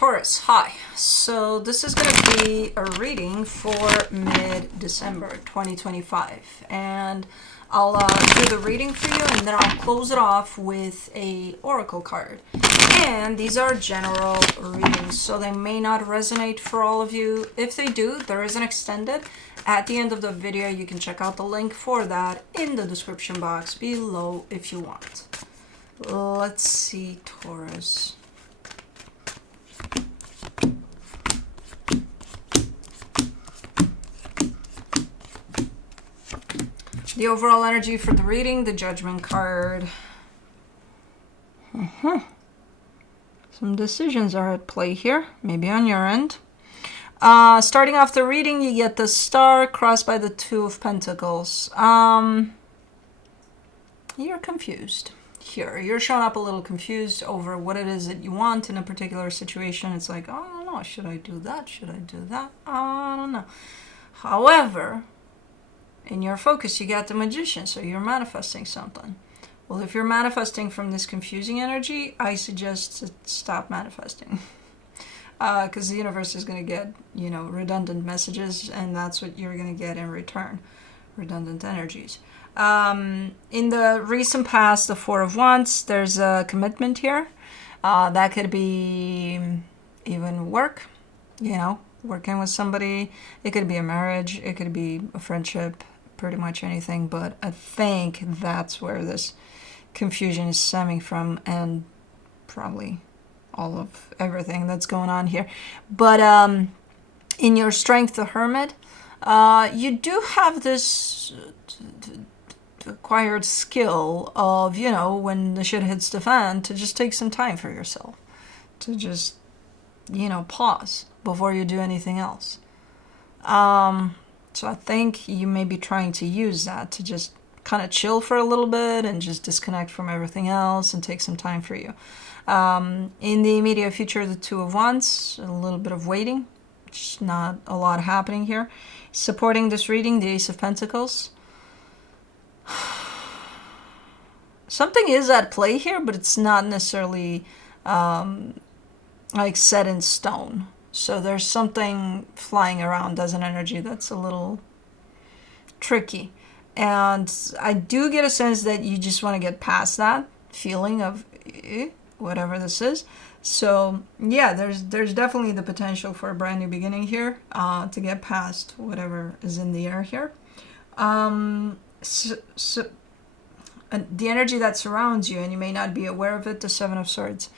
Taurus, hi. So this is going to be a reading for mid-December 2025. And I'll do the reading for you, and then I'll close it off with a oracle card. And these are general readings, so they may not resonate for all of you. If they do, there is an extended. At the end of the video, you can check out the link for that in the description box below if you want. Let's see, Taurus. The overall energy for the reading, the Judgment card. Some decisions are at play here, maybe on your end. Starting off the reading, you get the Star crossed by the Two of Pentacles. You're confused here. You're showing up a little confused over what it is that you want in a particular situation. It's like, oh, I don't know, should I do that? Should I do that? I don't know. However, in your focus, you got the Magician, so you're manifesting something. Well, if you're manifesting from this confusing energy, I suggest to stop manifesting. Because the universe is going to get, redundant messages, and that's what you're going to get in return. Redundant energies. In the recent past, the Four of Wands, there's a commitment here. That could be even work, working with somebody. It could be a marriage. It could be a friendship. Pretty much anything, but I think that's where this confusion is stemming from, and probably all of everything that's going on here. But in your Strength, the Hermit, you do have this acquired skill of, when the shit hits the fan, to just take some time for yourself, to just, pause before you do anything else. So I think you may be trying to use that to just kind of chill for a little bit and just disconnect from everything else and take some time for you. In the immediate future, the Two of Wands, a little bit of waiting. Just not a lot happening here. Supporting this reading, the Ace of Pentacles. Something is at play here, but it's not necessarily like set in stone. So there's something flying around as an energy that's a little tricky. And I do get a sense that you just want to get past that feeling of whatever this is. So yeah, there's definitely the potential for a brand new beginning here, to get past whatever is in the air here. The energy that surrounds you, and you may not be aware of it, the Seven of Swords.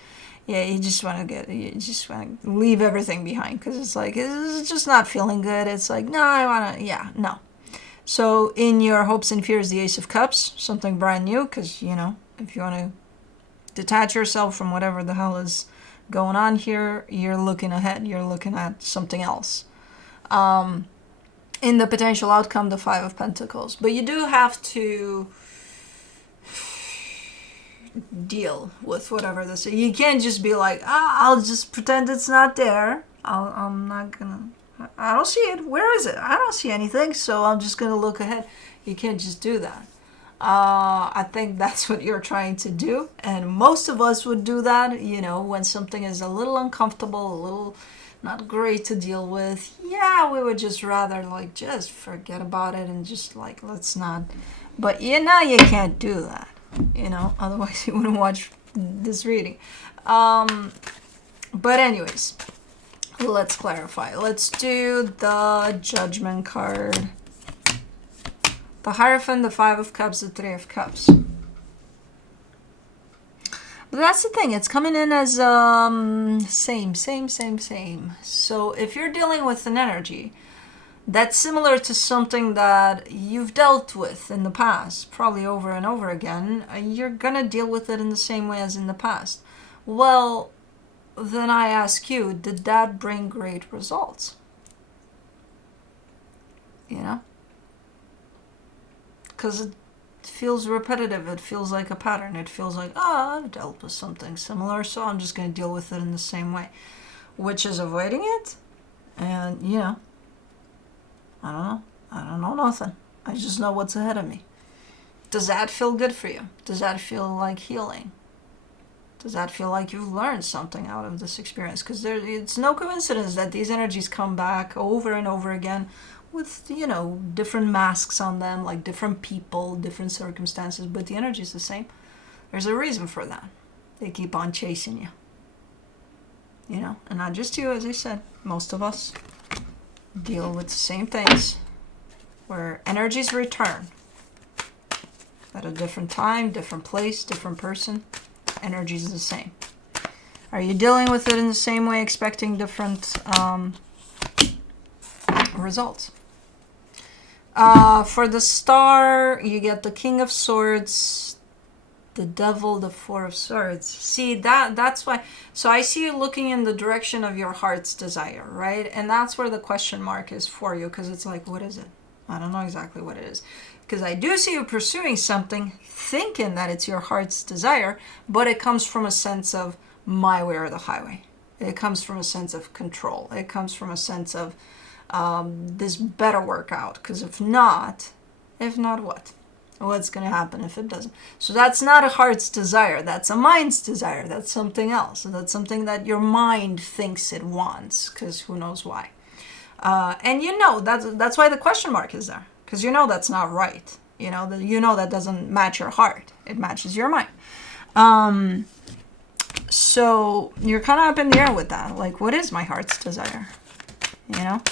Yeah, you just want to leave everything behind, because it's like, it's just not feeling good. It's like, no. So in your hopes and fears, the Ace of Cups, something brand new, because, if you want to detach yourself from whatever the hell is going on here, you're looking ahead. You're looking at something else. In the potential outcome, the Five of Pentacles. But you do have to deal with whatever this is. You can't just be like, I'll just pretend it's not there. I'm not gonna, I don't see it. Where is it? I don't see anything, so I'm just gonna look ahead. You can't just do that. I think that's what you're trying to do, and most of us would do that, when something is a little uncomfortable, a little not great to deal with. Yeah, we would just rather just forget about it and just let's not. But you can't do that. Otherwise you wouldn't watch this reading. But anyways, let's clarify. Let's do the Judgment card. The Hierophant, the Five of Cups, the Three of Cups. But that's the thing. It's coming in as same. So if you're dealing with an energy that's similar to something that you've dealt with in the past, probably over and over again, you're going to deal with it in the same way as in the past. Well, then I ask you, did that bring great results? Because it feels repetitive. It feels like a pattern. It feels like, I've dealt with something similar, so I'm just going to deal with it in the same way. Which is avoiding it. And, I don't know. I don't know nothing. I just know what's ahead of me. Does that feel good for you? Does that feel like healing? Does that feel like you've learned something out of this experience? Because it's no coincidence that these energies come back over and over again with, you know, different masks on them, like different people, different circumstances, but the energy is the same. There's a reason for that. They keep on chasing you. You know, and not just you, as I said. Most of us deal with the same things, where energies return at a different time, different place, different person. Energy is the same. Are you dealing with it in the same way, expecting different results? For the star, you get the King of Swords, the Devil, the Four of Swords. See, that's why. So I see you looking in the direction of your heart's desire, right? And that's where the question mark is for you, because it's like, what is it? I don't know exactly what it is. Because I do see you pursuing something, thinking that it's your heart's desire, but it comes from a sense of my way or the highway. It comes from a sense of control. It comes from a sense of this better work out. Because if not what? What's going to happen if it doesn't? So that's not a heart's desire. That's a mind's desire. That's something else. That's something that your mind thinks it wants, because who knows why. And you know, that's why the question mark is there. Because you know that's not right. You know that doesn't match your heart. It matches your mind. So you're kind of up in the air with that. Like, what is my heart's desire? You know?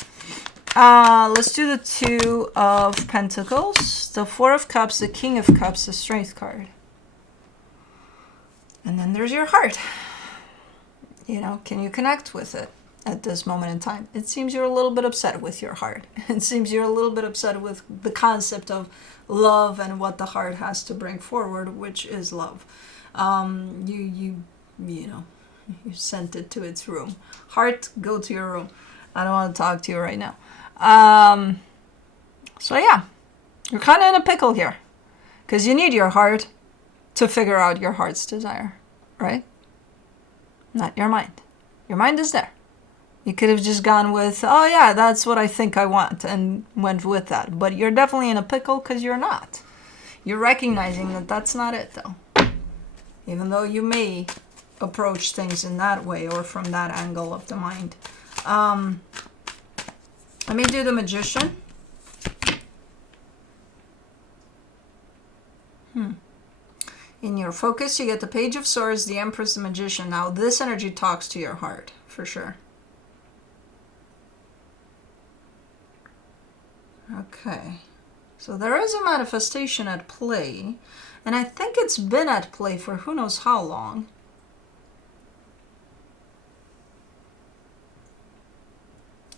Let's do the Two of Pentacles, the Four of Cups, the King of Cups, the Strength card. And then there's your heart. You know, can you connect with it at this moment in time? It seems you're a little bit upset with your heart. It seems you're a little bit upset with the concept of love and what the heart has to bring forward, which is love. You know, you sent it to its room. Heart, go to your room. I don't want to talk to you right now. So yeah, you're kind of in a pickle here, because you need your heart to figure out your heart's desire, right? Not your mind. Your mind is there. You could have just gone with, oh yeah, that's what I think I want, and went with that. But you're definitely in a pickle because you're not. You're recognizing that that's not it, though. Even though you may approach things in that way or from that angle of the mind. Let me do the Magician. In your focus, you get the Page of Swords, the Empress, the Magician. Now, this energy talks to your heart, for sure. Okay. So there is a manifestation at play, and I think it's been at play for who knows how long.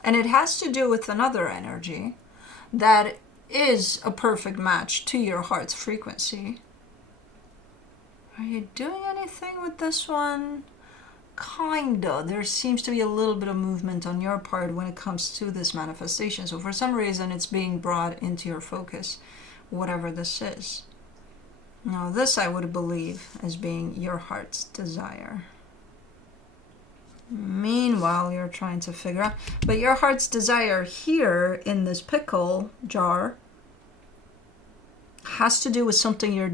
And it has to do with another energy that is a perfect match to your heart's frequency. Are you doing anything with this one? Kinda. There seems to be a little bit of movement on your part when it comes to this manifestation. So for some reason, it's being brought into your focus, whatever this is. Now, this I would believe as being your heart's desire. Meanwhile, you're trying to figure out, but your heart's desire here in this pickle jar has to do with something you're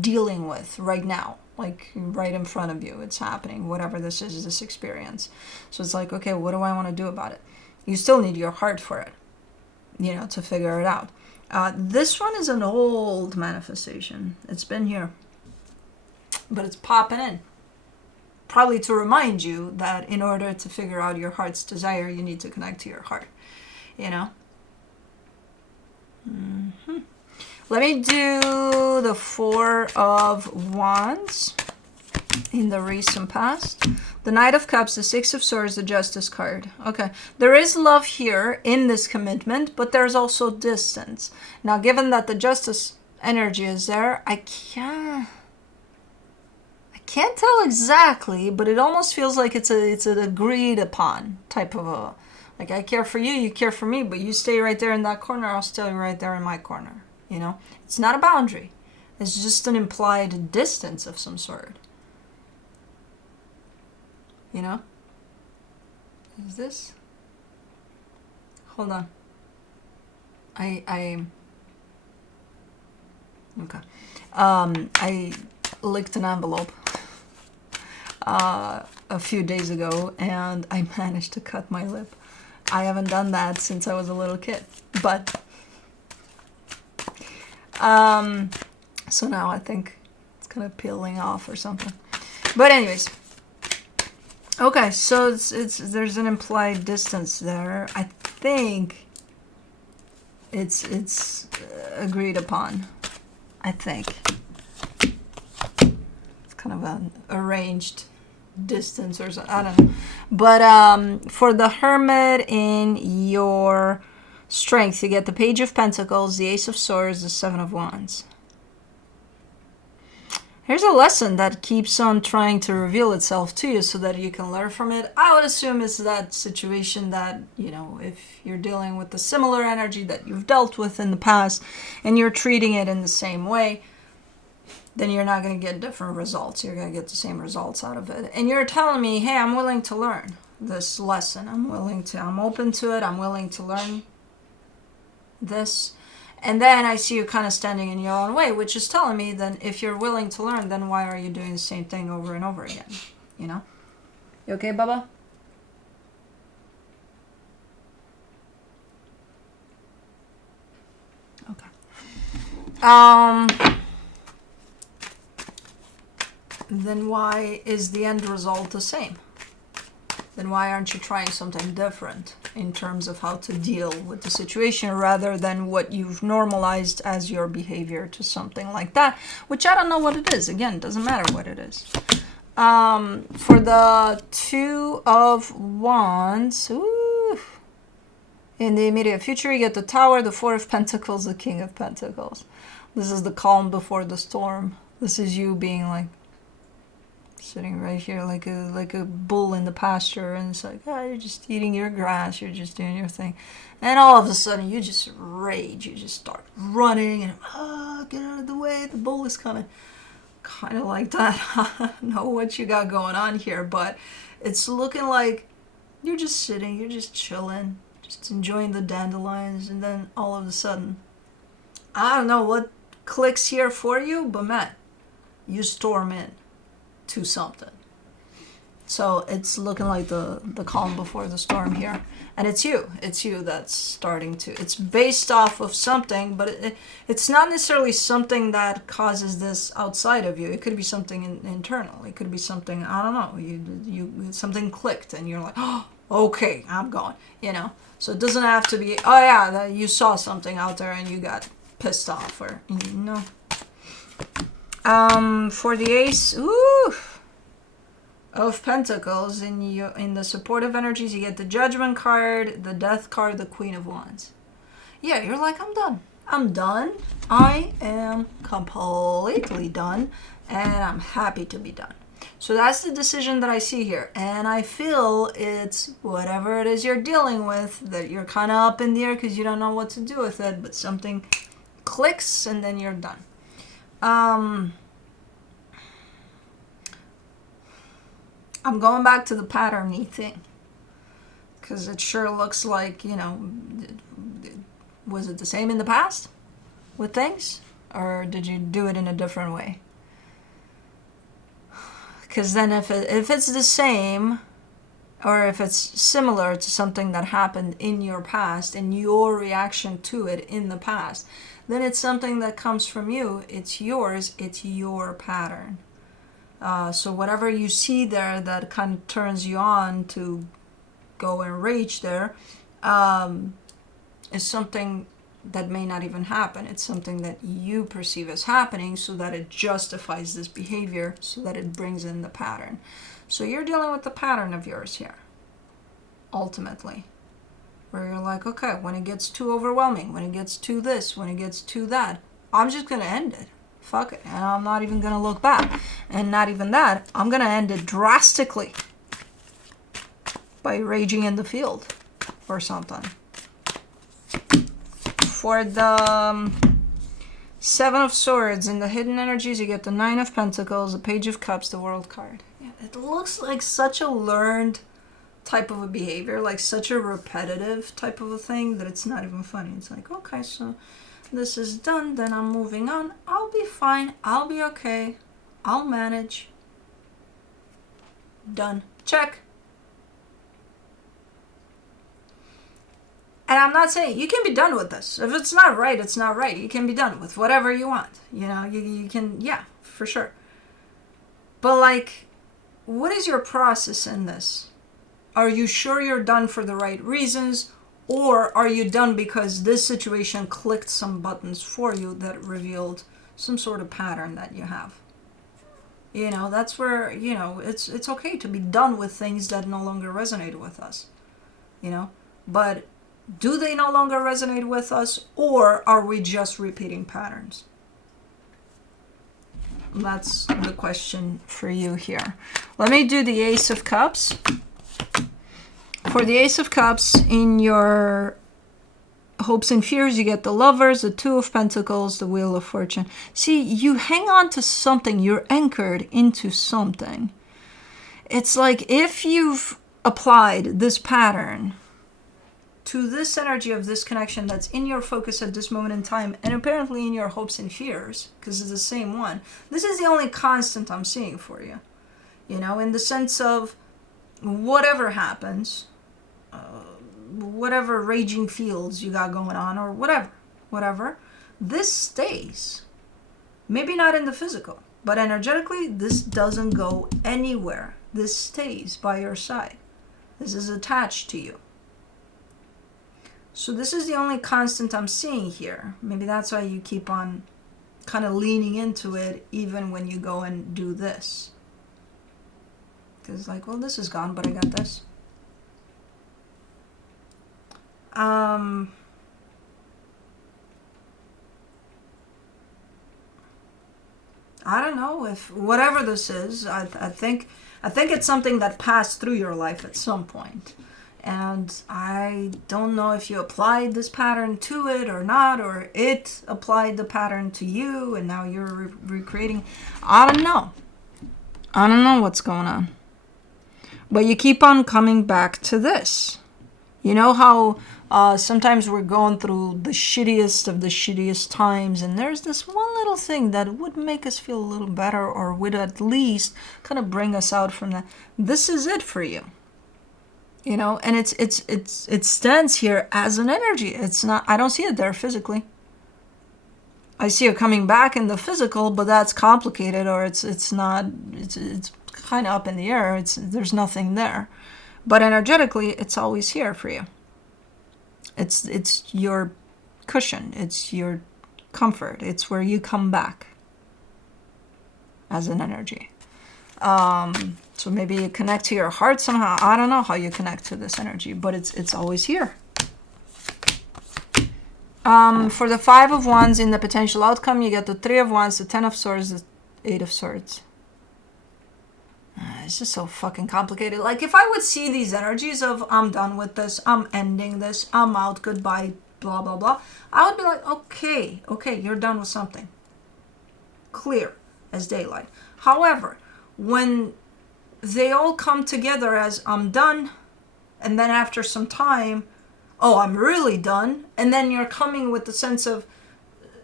dealing with right now, like right in front of you. It's happening, whatever this is, this experience. So it's like, okay, what do I want to do about it? You still need your heart for it, you know, to figure it out. This one is an old manifestation. It's been here, but it's popping in. Probably to remind you that in order to figure out your heart's desire, you need to connect to your heart, you know? Let me do the Four of Wands in the recent past. The Knight of Cups, the Six of Swords, the Justice card. Okay, there is love here in this commitment, but there's also distance. Now, given that the Justice energy is there, I can't tell exactly, but it almost feels like it's an agreed upon type of a, like, I care for you, you care for me, but you stay right there in that corner, I'll stay right there in my corner. You know, it's not a boundary. It's just an implied distance of some sort. You know? Is this? Hold on. Okay. I licked an envelope. a few days ago, and I managed to cut my lip. I haven't done that since I was a little kid, but so now I think it's kind of peeling off or something. But anyways, okay, so it's there's an implied distance there. I think it's agreed upon. I think it's kind of an arranged distance or something. I don't know. But for the Hermit in your strength, you get the Page of Pentacles, the Ace of Swords, the Seven of Wands. Here's a lesson that keeps on trying to reveal itself to you so that you can learn from it. I would assume it's that situation that, you know, if you're dealing with the similar energy that you've dealt with in the past and you're treating it in the same way, then you're not going to get different results. You're going to get the same results out of it. And you're telling me, hey, I'm willing to learn this lesson. I'm open to it. I'm willing to learn this. And then I see you kind of standing in your own way, which is telling me then if you're willing to learn, then why are you doing the same thing over and over again? You know? You okay, Bubba? Okay. Then why is the end result the same? Then why aren't you trying something different in terms of how to deal with the situation rather than what you've normalized as your behavior to something like that, which I don't know what it is. Again, it doesn't matter what it is. For the Two of Wands, ooh, in the immediate future, you get the Tower, the Four of Pentacles, the King of Pentacles. This is the calm before the storm. This is you being like, sitting right here like a bull in the pasture, and it's like, oh, you're just eating your grass, you're just doing your thing, and all of a sudden you just rage, you just start running and get out of the way. The bull is kind of like that. I don't know what you got going on here, but it's looking like you're just sitting, you're just chilling, just enjoying the dandelions, and then all of a sudden, I don't know what clicks here for you, but man, you storm in to something. So it's looking like the calm before the storm here, and it's you that's starting to, it's based off of something, but it's not necessarily something that causes this outside of you. It could be something internal. It could be something, I don't know, you something clicked and you're like, oh, okay, I'm going, you know. So it doesn't have to be, oh yeah, that you saw something out there and you got pissed off, or, you know. For the Ace, of Pentacles, in the supportive energies, you get the Judgment card, the Death card, the Queen of Wands. Yeah, you're like, I'm done. I'm done. I am completely done, and I'm happy to be done. So that's the decision that I see here, and I feel it's whatever it is you're dealing with, that you're kind of up in the air because you don't know what to do with it, but something clicks and then you're done. I'm going back to the pattern-y thing, because it sure looks like, you know, was it the same in the past with things, or did you do it in a different way? Because then if it's the same, or if it's similar to something that happened in your past and your reaction to it in the past, then it's something that comes from you. It's yours. It's your pattern. So whatever you see there that kind of turns you on to go and rage there, is something that may not even happen. It's something that you perceive as happening so that it justifies this behavior, so that it brings in the pattern. So you're dealing with the pattern of yours here, ultimately. Where you're like, okay, when it gets too overwhelming, when it gets too this, when it gets too that, I'm just going to end it. Fuck it. And I'm not even going to look back. And not even that, I'm going to end it drastically by raging in the field or something. For the Seven of Swords, in the hidden energies, you get the Nine of Pentacles, the Page of Cups, the World card. Yeah, it looks like such a learned type of a behavior, like such a repetitive type of a thing, that it's not even funny. It's like, okay, so this is done, then I'm moving on. I'll be fine. I'll be okay. I'll manage. Done. Check. And I'm not saying you can be done with this. If it's not right, it's not right. You can be done with whatever you want. You know, you can, yeah, for sure. But like, what is your process in this? Are you sure you're done for the right reasons? Or are you done because this situation clicked some buttons for you that revealed some sort of pattern that you have? You know, that's where, you know, it's okay to be done with things that no longer resonate with us. You know, but do they no longer resonate with us, or are we just repeating patterns? That's the question for you here. Let me do the Ace of Cups. For the Ace of Cups, in your hopes and fears, you get the Lovers, the Two of Pentacles, the Wheel of Fortune. See, you hang on to something. You're anchored into something. It's like if you've applied this pattern to this energy of this connection that's in your focus at this moment in time, and apparently in your hopes and fears, because it's the same one. This is the only constant I'm seeing for you. You know, in the sense of whatever happens, whatever raging fields you got going on, or whatever, this stays. Maybe not in the physical, but energetically, this doesn't go anywhere. This stays by your side. This is attached to you. So this is the only constant I'm seeing here. Maybe that's why you keep on kind of leaning into it even when you go and do this. Because like, well, this is gone, but I got this. I don't know if whatever this is, I think it's something that passed through your life at some point. And I don't know if you applied this pattern to it or not, or it applied the pattern to you and now you're recreating. I don't know. I don't know what's going on. But you keep on coming back to this. You know how sometimes we're going through the shittiest of the shittiest times, and there's this one little thing that would make us feel a little better, or would at least kind of bring us out from that. This is it for you. You know, and it stands here as an energy. It's not, I don't see it there physically. I see it coming back in the physical, but that's complicated, or it's kind of up in the air. There's nothing there. But energetically, it's always here for you. It's your cushion. It's your comfort. It's where you come back as an energy. So maybe you connect to your heart somehow. I don't know how you connect to this energy, but it's always here. For the Five of Wands in the potential outcome, you get the Three of Wands, the Ten of Swords, the Eight of Swords. It's just so fucking complicated. Like, if I would see these energies of I'm done with this, I'm ending this, I'm out, goodbye, blah, blah, blah, I would be like, okay, you're done with something. Clear as daylight. However, when they all come together as I'm done, and then after some time, oh, I'm really done, and then you're coming with the sense of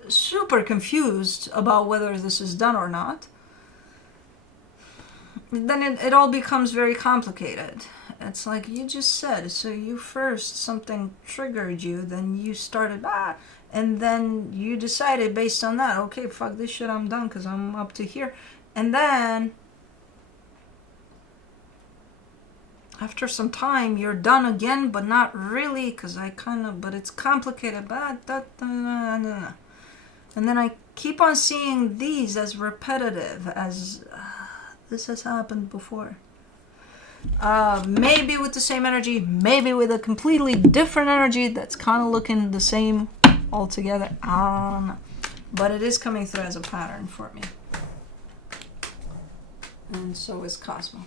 super confused about whether this is done or not, then it all becomes very complicated. It's like you just said, so you first, something triggered you, then you started, and then you decided based on that, okay, fuck this shit, I'm done because I'm up to here. And then after some time, you're done again, but not really, because but it's complicated, and then I keep on seeing these as repetitive, as this has happened before. Maybe with the same energy, maybe with a completely different energy that's kind of looking the same altogether. I don't know. But it is coming through as a pattern for me. And so is Cosmo.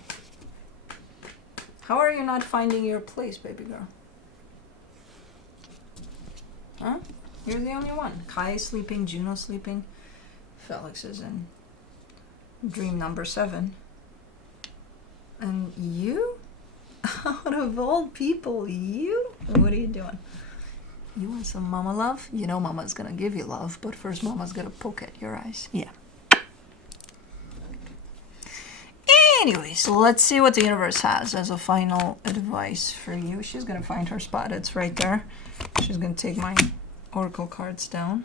How are you not finding your place, baby girl? Huh? You're the only one. Kai is sleeping, Juno's sleeping, Felix is in dream number 7. And you? Out of all people, you? What are you doing? You want some mama love? You know mama's gonna give you love, but first mama's gonna poke at your eyes. Yeah. Anyways, let's see what the universe has as a final advice for you. She's going to find her spot. It's right there. She's going to take my oracle cards down.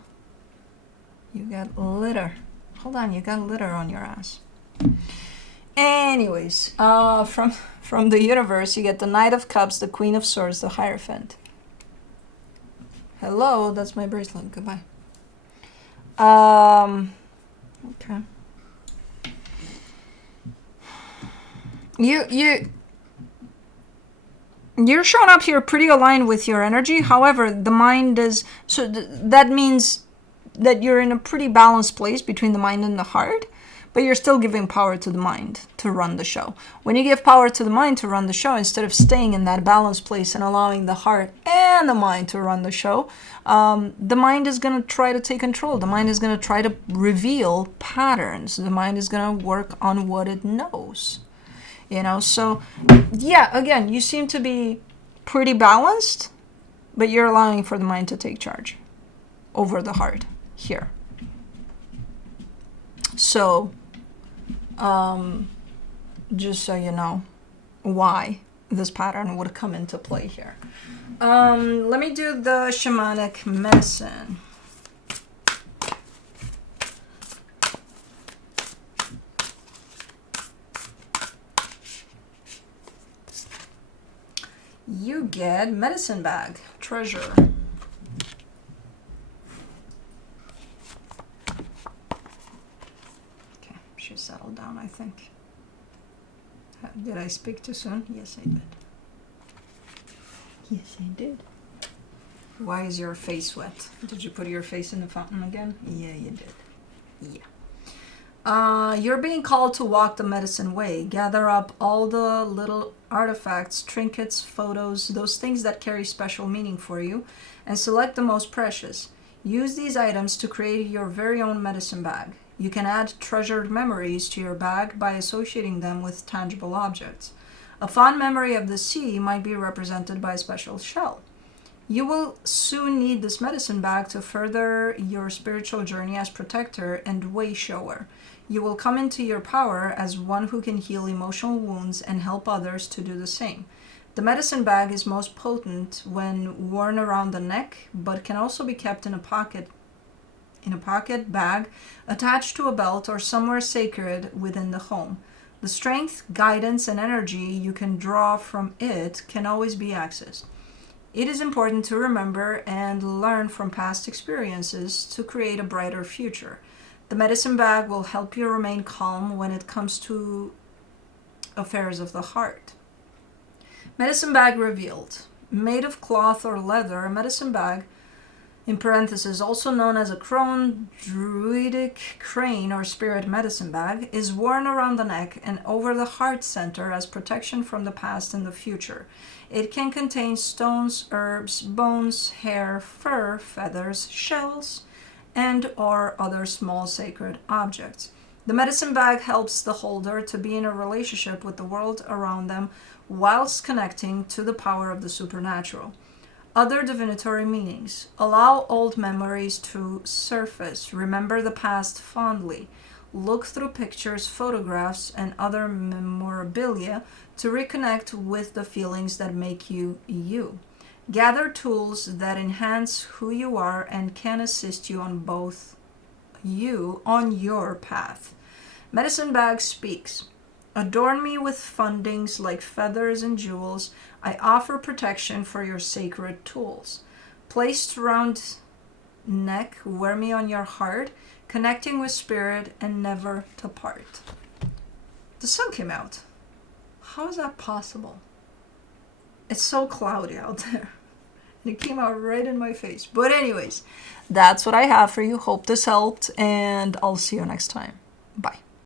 You got litter. Hold on, you got litter on your ass. Anyways, from the universe, you get the Knight of Cups, the Queen of Swords, the Hierophant. Hello, that's my bracelet. Goodbye. Okay. You're showing up here pretty aligned with your energy. However, the mind is that means that you're in a pretty balanced place between the mind and the heart, but you're still giving power to the mind to run the show. When you give power to the mind to run the show, instead of staying in that balanced place and allowing the heart and the mind to run the show, the mind is going to try to take control. The mind is going to try to reveal patterns. The mind is going to work on what it knows. You know, so yeah, again, you seem to be pretty balanced, but you're allowing for the mind to take charge over the heart here. So, just so you know why this pattern would come into play here. Let me do the shamanic medicine. You get medicine bag, treasure. Okay, she settled down, I think. Did I speak too soon? Yes, I did. Yes, I did. Why is your face wet? Did you put your face in the fountain again? Yeah, you did. Yeah. You're being called to walk the medicine way. Gather up all the little artifacts, trinkets, photos, those things that carry special meaning for you, and select the most precious. Use these items to create your very own medicine bag. You can add treasured memories to your bag by associating them with tangible objects. A fond memory of the sea might be represented by a special shell. You will soon need this medicine bag to further your spiritual journey as protector and way shower. You will come into your power as one who can heal emotional wounds and help others to do the same. The medicine bag is most potent when worn around the neck, but can also be kept in a pocket bag, attached to a belt, or somewhere sacred within the home. The strength, guidance, and energy you can draw from it can always be accessed. It is important to remember and learn from past experiences to create a brighter future. The medicine bag will help you remain calm when it comes to affairs of the heart. Medicine bag revealed. Made of cloth or leather, a medicine bag, in parentheses, also known as a crone, druidic crane, or spirit medicine bag, is worn around the neck and over the heart center as protection from the past and the future. It can contain stones, herbs, bones, hair, fur, feathers, shells, and or other small sacred objects. The medicine bag helps the holder to be in a relationship with the world around them whilst connecting to the power of the supernatural. Other divinatory meanings. Allow old memories to surface. Remember the past fondly. Look through pictures, photographs, and other memorabilia to reconnect with the feelings that make you you. Gather tools that enhance who you are and can assist you on your path. Medicine bag speaks. Adorn me with fundings like feathers and jewels. I offer protection for your sacred tools. Placed around neck, wear me on your heart, connecting with spirit and never to part. The sun came out. How is that possible? It's so cloudy out there. And it came out right in my face. But anyways, that's what I have for you. Hope this helped, and I'll see you next time. Bye.